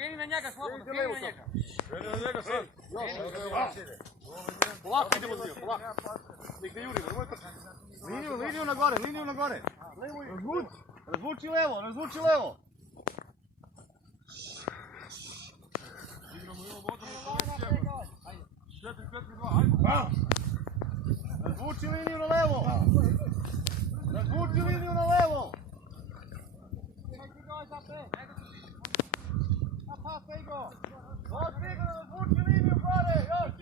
Kreni na njega, slobodno, kreni na njega. Kreni na njega sad. Polako idemo za njega, polako. Nek ne juri, nemoj trčati. Liniju na gore, liniju na gore. Razvuči levo, razvuči levo. Igramo, imamo odmah. 4-4-2, ajde. Razvuči liniju na levo. Razvuči liniju na levo. Razvuči liniju gore, još.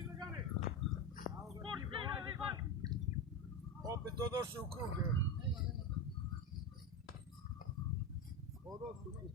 Opet to došli u krug. To došli u krug.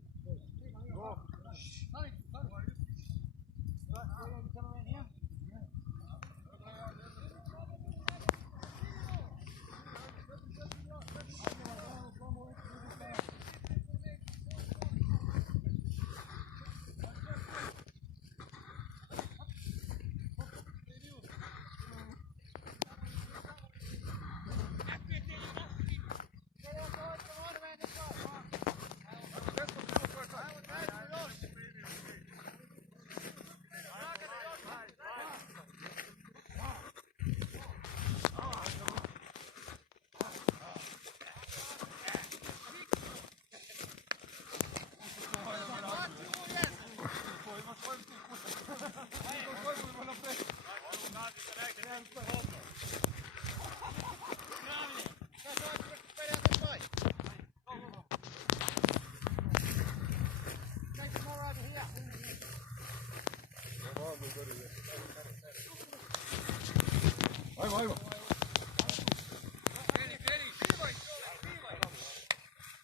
Ajmo, ajmo.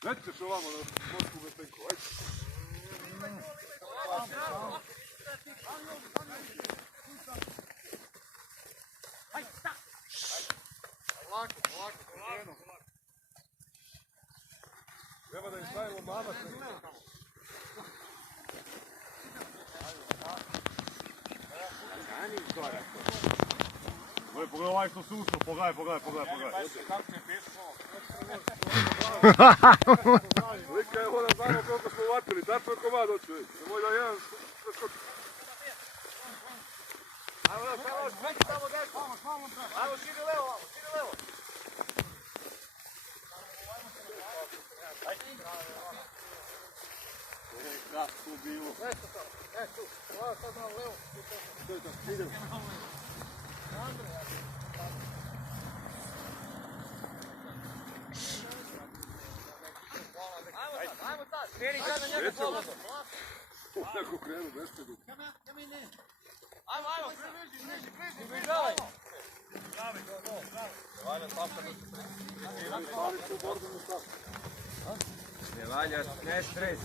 Već ćeš ovamo na morsku vetenku, ajde. Polako, polako. Treba da im stavimo mamac. Pogledaj ovaj što sušno, pogledaj. Lika je ovo da znamo koliko smo uvatili, tačno komad hoću. Nemoj da jedan skoči. Ajmo, širi levo. Da, tu bilo. Tu, sad malo levo. Idemo. Ajmo sad, kreni sad na njega slobodno. Neko krenu, bespedu. Ajmo, približi. Ne valja, ne stres.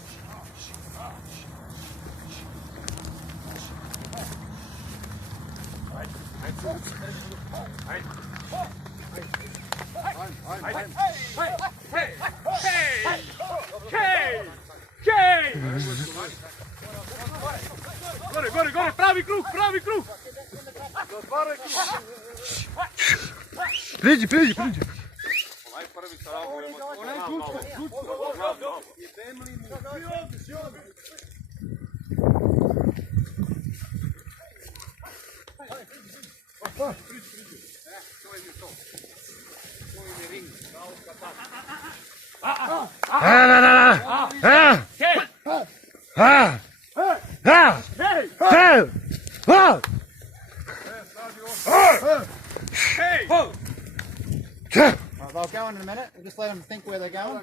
Gore, pravi krug! Zatvaraj krug! Priđi! Onaj prvi sa ramom, onaj žučko! Svi ovdje! Priđi! To je to. To je ring. They'll go in a minute. We'll just let them think where they're going.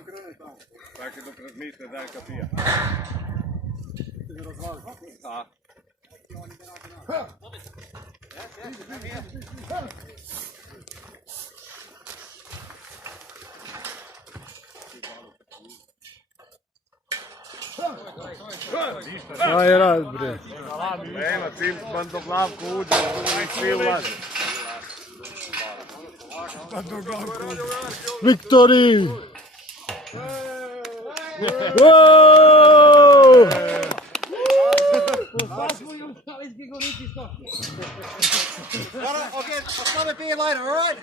Tako dok razmišlja da je kapija. Šta je rad, bre? Nema, čim bandoglavku uđe, svi ulaze. Victory! Okay, I'll come and be you later, alright?